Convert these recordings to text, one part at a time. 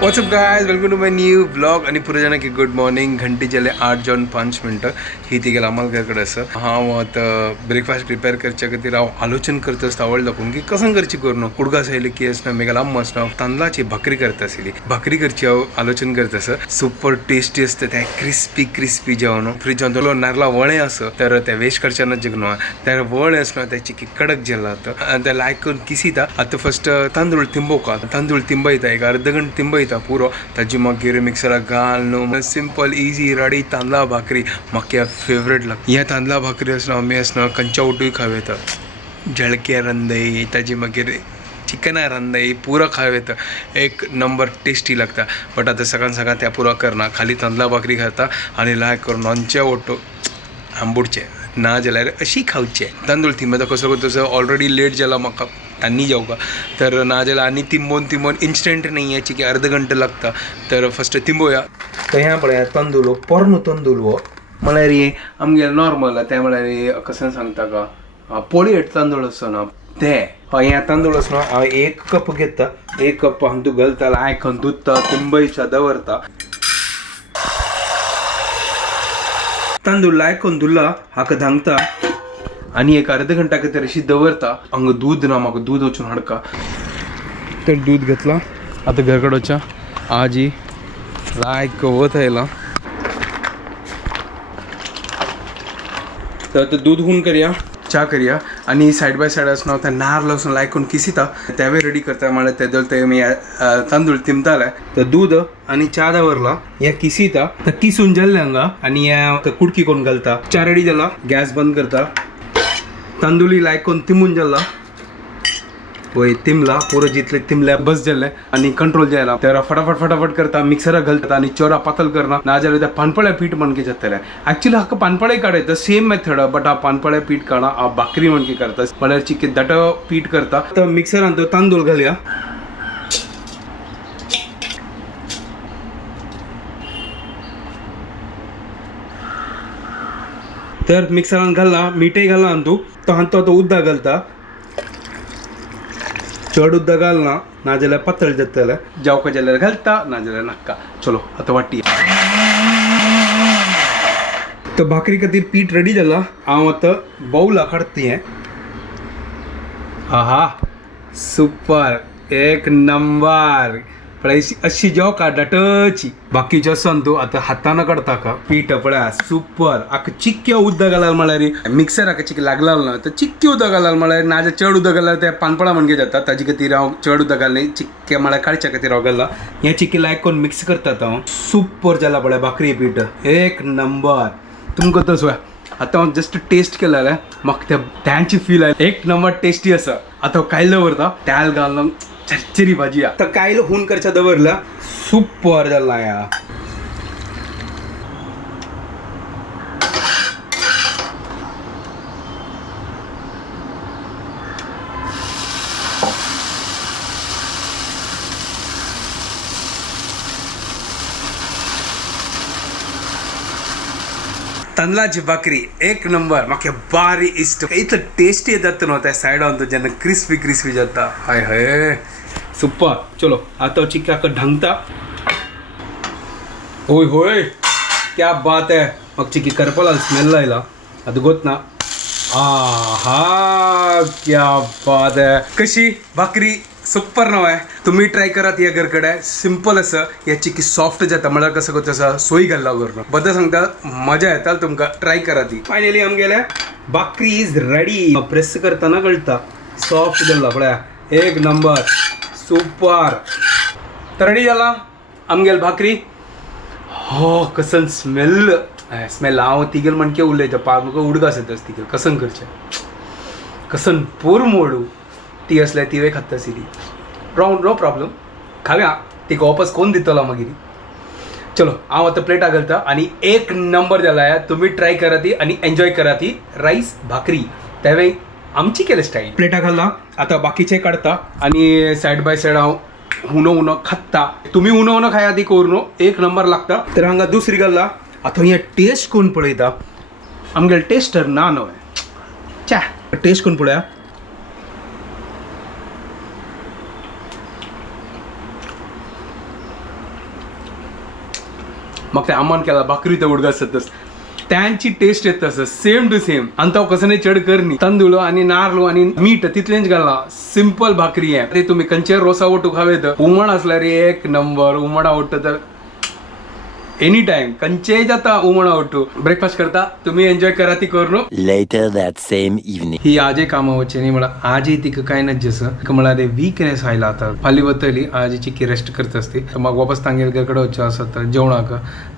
WhatsApp guys, welcome to my new blog. आणि पुरे जाणं की गुड मॉर्निंग. घंटे जाले 8:05 ही ती गेला आम्हाला घरकडे असं हांव आतां ब्रेकफास्ट प्रिपेर करच्या खातीर हांव आलोचन करता आसता आवड दाखोवन की कसं करची करून कुडका आसली की आसना मेघाला अम्मा आसना तांदळाची भाकरी करता आसली भाकरी करची हांव आलोचन करता आसा. सुपर टेस्टी असतं ते क्रिस्पी जेवण. फ्रिजान दवरलो नारळा वळें आसा तर ते वेस्ट करच्याना जगनो त्या वळें आसना त्याची की कडक जेला आतां ते लायक करून किसिता. आतां फर्स्ट तांदूळ तिंबोवका तांदूळ तिंबयता एक अर्द घंट तिंबयता पुरो ताजी मागीर मिक्सराक घाल न्हू सिंपल इजी रेडी तांदळा भाकरी म्हाका फेवरेट लागता. ह्या तांदळा भाकरी आसना आमी आसना कंचा उटूय खाव येता जळके रंदय ताजी मागीर चिकना रंदय पुरो खाव येता एक नंबर टेस्टी लागता. बट आतां सकाळ त्या पुरो करना खाली तांदळा भाकरी खाता आनी लायक करून नॉनचे ओटो आंबुडचे ना जाल्यार अशी खावचे. तांदूळ तिंबता कसो करता ऑलरेडी लेट जाला म्हाका तान्नी जेवका तर ना जाल्यार आनी तिंबोन इन्स्टंट नाही याची की अर्ध घंटा लागता. तर फर्स्ट तिंबोया तर ह्या पळय तांदूळ पोरनो तांदूळ हो म्हळ्यार आमगे नॉर्मल ते म्हळ्यार कसं सांगता का पोळयेट तांदूळ आसता ना ते ह्या तांदूळ आसना हांव 1 कप घेता 1 कप हांव घालता लायक धुता तिंबयच्या दवरता. तांदूळ लायक करून धुला हाका धांगता आणि एक अर्ध घंटा खातीर अशी दवरता. हांगा दूध ना म्हाका दूध वचून हाडका तर दूध घेतला. आतां घरा कडेच्या आजी लायक वत आयला तर आतां दूध हून करया च्या करया आणि सायड बाय सायड आसना ते नारळ वचून लायक करून किसिता तेवे रेडी करता. म्हळ्यार ते मी तांदूळ तिंबताले तर दूध आणि च्या दवरला हे किसिता तर किसून जाल्ले हांगा आणि हे कुडकी करून घालता. च्या रेडी जाला गॅस बंद करता. तांदूळी लायक करून तिंबून जाल्ला वय तिंबला पुरो जितले तिंबले बस जाल्ले आणि कंट्रोल जायला तर फटाफट करता मिक्सराक घालता आणि चोरा पातळ करना ना जाल्यार ते पानपळ्या पीठ म्हणके जातले. ऍक्च्युअली हाका पानपळे काडयता सेम मेथड बट हा पानपळ्या पीठ काडा हा भाकरी म्हणके करता म्हळ्यार चिके दाट पीठ करता. तर मिक्सरान तो तांदूळ घालया तर मिक्सरान घालला मीठय घालना तू तो हांतो तो उद्दा घालता चड उद्दा घालना ना जाल्यार पातळ जातले जावका जाल्यार घालता ना जाल्यार नाका. चलो आतां वाटी तर भाकरी खातीर पीठ रेडी जाला. हांव आतां बाउला काडता हें आहा सुपर एक नंबर पळय अशी जेवका दाटची बाकीचे आसन तूं आतां हातान काडता का पीठ पळय सुपर आका चिक्के उदक घालाल म्हळ्यार मिक्सर हाका चिक्के लागला ना तर चिक्के उदक घालाल म्हळ्यार ना जाल्यार चड उदक घाल्यार ते पानपळा म्हणगे जाता ताजे खातीर हांव चड उदक घालले चिक्के म्हळ्यार काडच्या खातीर हांव घालला. हें चिक्के लायक करून मिक्स करता हांव सुपर जाला पळय भाकरी पीठ एक नंबर. तुमकां तसो आतां हांव जस्ट टेस्ट केला जाल्यार म्हाका त्यांची फील आयली एक नंबर टेस्टी आसा. आतां कायल दवरता त्याल घालून चरचरी भाजी आता कायल हून करच्या दवरला सुपर जाला या. तांदळाची भाकरी एक नंबर म्हाका बारी इष्ट इतलं टेस्टी येतात न्हू त्या सायडान तो जेन्ना क्रिस्पी जाता हाय हाय सुपर. चलो आता चिक्काक ढंगता होय होय क्या बात है म्हाका चिक्की करपला स्मेल आयला आतां गोत ना आहा क्या बात है कशी भाकरी सुपर न्हू तुम्ही ट्राय करात या घरकडे सिंपल आसा या चिक्की सॉफ्ट जाता म्हळ्यार कसं करता आसा सोय घालला करून बद्दल सांगता मजा येता तुमकां ट्राय करा ती. फायनली आमगेल्या भाकरी इज रेडी प्रेस करतना कळटा सॉफ्ट जाला पळय एक नंबर सुपर. तर रेडी जाला आमगेल भाकरी हो कसन स्मेल हांव तिगेल म्हणके उलयता म्हाका उडगास येता तिगेल कसन करचें कसन पोर मोडू ती असल्या तिवे खाता सिरी राउंड नो प्रॉब्लम खाव्या ती वापस कोण दितलो मागीर. चलो हांव आतां प्लेटा घालता आणि एक नंबर जाला तुम्ही ट्राय करा ती आणि एन्जॉय करा ती राईस भाकरी त्यावेळी आमची केले स्टाईल. प्लेटा घालला आता बाकीचे काढता आणि सायड बाय सायड हांव उनो खाता. तुम्ही उनो खाया ती कोरनो एक नंबर लागता. तर हांगा दुसरी घालला आता हे टेस्ट कोण पळयता आमगेले टेस्टर ना न्हय च्या टेस्ट कोण पळया मग ते आमान केला भाकरी ते उडगासतस त्यांची टेस्ट येत तसं सेम टू सेम आणि तो कसं नाही चढ करनी तांदूळ आणि नारळ आणि मीठ तिथलेच घालला सिंपल भाकरी आहे ते तुम्ही कंचे रोसा ओटू खावे तर उमण असला रे एक नंबर उमडा ओटतं तर एनी टाइम कंचे जाता उमणा ओटू ब्रेकफास्ट करता तुम्ही एन्जॉय करा ती करू Later that same evening. ही आजे कामा वच्चे नी मला आजी तिक काय न जसं मला रे वीकनेस आयला आता फाली वतली आजीची की रेस्ट करत असते तर मग वापस तांगेल घरकडे वच्चे असत जेवणाक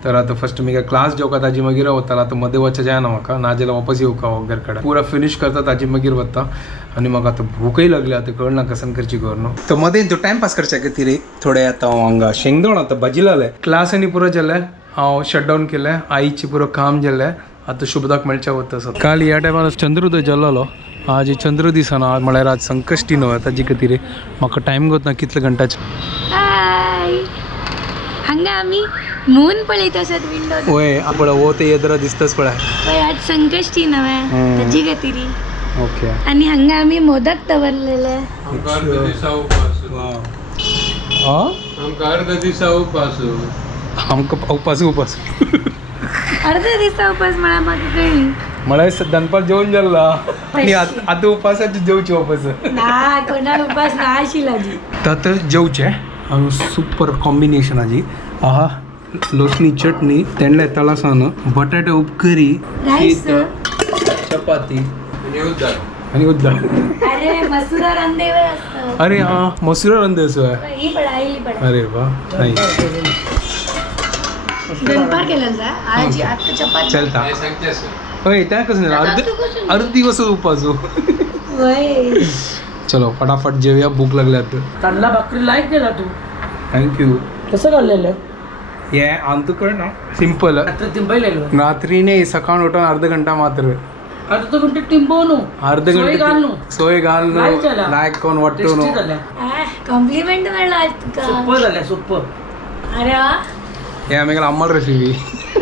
तर आता फर्स्ट मी क्लास जेवका ताजी मागीर वताला आता मध्ये वच्चे जाय ना म्हाका नाजेला वापस येऊ का घरकडे पुरा फिनिश करता ताजी मागीर वता आणि मग आता भूकही लागली आता कळना कसन करची करणं तर मध्ये तो टाइमपास करच्या का ती रे थोडे आता हांगा शेंगदोण आता भाजीला आलंय क्लास आणि पुरो जालें हांव शटडाऊन केलें आईची पुरो काम जालें आता शुभदाक मेळच्या वता सर काल ह्या टायमार चंद्रोदय जाल्लो आज चंद्र दिसना म्हळ्यार आज संकश्टी न्हय ताजी खातीर म्हाका टायम गोतना कितले घंटाचे हाय हांगा आमी मून पळयत आसात विंडो ओय आपण हो ते येदरा दिसताच पळय पळय आज संकश्टी नव्हे ताजी खातीर ओके आणि हांगा आमी मोदक दवरलेले आमकां उपास अर्ध्या दिसा उपास म्हळ्यार म्हाका कळ्ळी म्हळ्यार दनपार जेवण जाल्ला आनी आतां उपासाचे जेवचे वापस ना कोणाक उपास ना आशिल्ला जी तर जेवचे आणि सुपर कॉम्बिनेशन आजी आहा लोसनी चटणी तेंडले तळासान बटाटे उपकरी राईस चपाती आणि उद्दाळ अरे मसुरा रांदेवे असतं अरे हा मसुरा रंदे असो आहे ही पडा ही पडा अरे वा नाही दनपार केलेलं जा आज आता चपाती चलता होय त्या कसं नाही अर्ध दिवस उपास वय चलो फटाफट जेवूया भूक लागल्या तर तांदळा भाकरी लाईक केला तू थँक्यू कसं काढलेलं ये आणतो कळ ना सिंपल आता तिंबायलेलो रात्रीने सकाळ उठून अर्ध घंटा मात्र अर्ध घंटे टिंबवू अर्ध सोय घालू घंटा सोय घाल लायक झाला. लायक कोण वाटतो टेस्टी नो झाल्या कॉम्प्लिमेंट मिळाला आज तुका सोप्प झाल्या सोप्प अरे वा हे आम्ही आम्हाला रेसिपी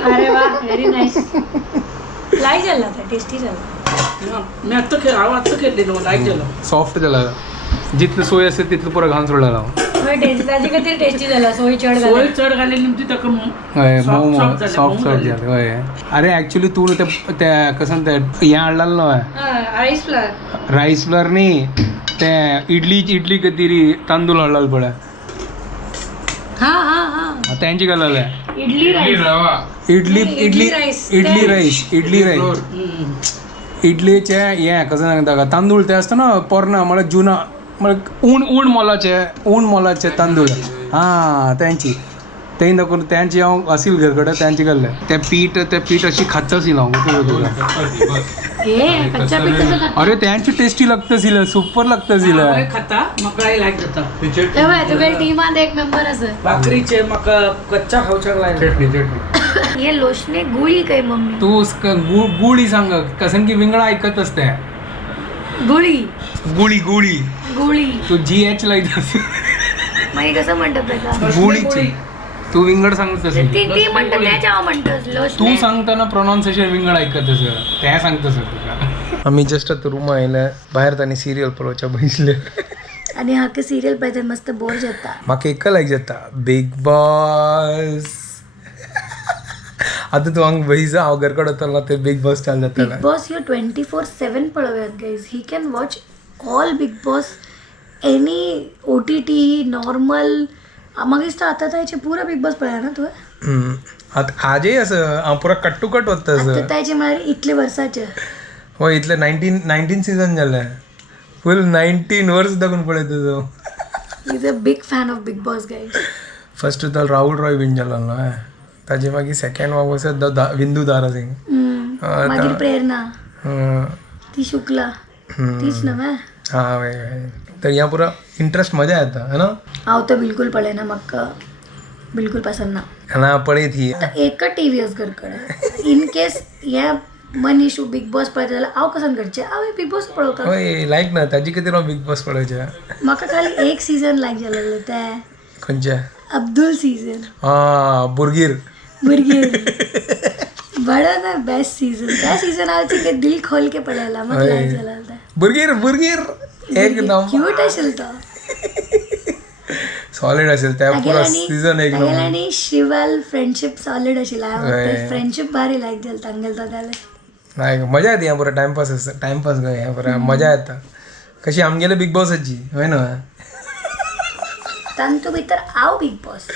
अरे वा व्हेरी नाईस लाईक झाला होता टेस्टी झाला मी आत्ता खेळले ना लाईक झालं सॉफ्ट झाला जिथलं सोय असेल तिथलं पुरं घाण सोडला होय टेस्टी ताजी खातीर टेस्टी झाला सोय चढ सोय झाला चढ घालेली ती ताका होय Soft, मऊ soft झाले, सॉफ्ट मऊ सॉफ्ट झाले. झाले होय अरे ऍक्च्युली तू त्या कसं ते हे आणलेलं नव्हे राईस फ्लावर राईस फ्लॉर नी ते इडली कधी तांदूळ हाडला पळय हा हा हा त्यांची घालले इडली राईस इडली नाही, इडली इडली राईस. इडलीचे हे कसं सांगता का तांदूळ ते असतं ना पोरणा मला जुना मला ऊन मोलाचे तांदूळ हां त्यांची ते दाखवून त्यांची हांव असील घरकडे त्यांची घालले ते पीठ अशी खात असील हांव हे कच्च्या पिठाचं अरे त्यांची टेस्टी लागतसील सुपर लागतसील खाता म्हाका लाईक जाता तेव्हा तुगे टिमात एक मेंबर असं भाकरीचे म्हाका कच्चा खावच्याक लायक हे लोशने गुळी काय मम्मी तू गुळी सांग कसं की विंगडा ऐकत असते गुळी गुळी गुळी तू GH लाईत मग कसं म्हणतात त्याला गुळीची तू विंगड सांगत असेल ती म्हणतात त्याच्या म्हणतात तू लोशने सांगताना प्रोनाऊन्सिएशन विंगड ऐकत असेल त्या सांगत असेल तुका आम्ही जस्ट आता रूम आयला बाहेर त्यांनी सिरियल पळोवच्या बसले आणि हा के सिरियल पाहिजे मस्त बोर जाता म्हाका एक लायक जाता बिग बॉस आता तू हांग बहीजा हांव घरकडे वतलो ते बिग बॉस चालू बिग जाताला बॉस ह्यो 24/7 पळोवयात गाईज ही can watch all Bigg Boss any OTT normal म्हाका दिसता आतां तायचे पुरा बिग बॉस पळया ना तुवें आता आजय असं हांव पुरा कट टू कट वता आतां तायचे म्हळ्यार इतले वर्साचे हो इतले 19 सीझन जाले फुल 19 वर्स दाखवून पळयता तो is a big fan of big boss guys first तर राहुल रॉय विन जालो न्हय ताजे मागीर सेकंड वापस विंदू दारा सिंग मागीर प्रेरणा हं, ती शुक्ला तीच न्हय हा वय तर ह्या पुरा इंटरेस्ट मजा येता है ना हांव तो बिलकुल पळयना म्हाका बिलकुल पसंद ना ना पळयत ही आतां एकच टीव्ही आसा घर कडेन इन केस हे मनीस बिग बॉस पळयता जाल्यार हांव कसन करचें हांव बिग बॉस पळोवता होय लायक ना ताजी खातीर हांव बिग बॉस पळोवचे म्हाका खाली एक सीझन लायक जालेलो ते खंयचे अब्दुल सीझन बुरगीर भुरगीं बड़ा ना बेस्ट सीझन त्या सीझन हांव तिके दिल खोल के पळयला म्हाका लायक जालेलो ते बुरगीर एक नंबर क्यूट आशिल्लो तो सॉलिड असेल त्या पुरा सीझन एक नंबर आणि शिवाल फ्रेंडशिप सॉलिड अशी होय. फ्रेंडशिप भारी लाईक झालं तांगेल त्याला नाही मजा येते या पुरा टाइमपास असतं टाइमपास ग या पुरा मजा येता कशी आमगेले बिग बॉसची होय ना तंतु भीतर आओ बिग बॉस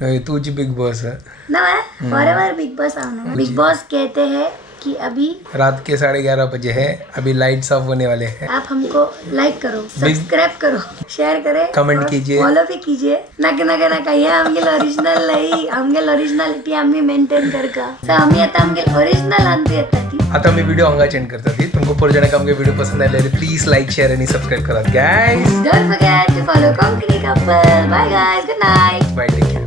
होय, तुझी बिग बॉस है ना फॉरएवर बिग बॉस आओ ना बिग बॉस कहते हैं कि अभी रात के 11:30 बजे है अभी लाइट्स ऑफ होने वाले हैं आप हमको लाइक करो सब्सक्राइब करो शेयर करें कमेंट कीजिए फॉलो भी कीजिए नका हे आमगे ओरिजिनल नाही आमगे ओरिजिनलिटी आम्ही मेंटेन करका सो आम्ही आता आमगे ओरिजिनल आणते येतात आता मी व्हिडिओ अंगा चेंज करता थी तुमको पुढे जाने का आमगे वीडियो पसंद आले प्लीज लाइक शेयर आणि सबस्क्राइब करा guys don't forget to follow company couple bye guys good night bye take care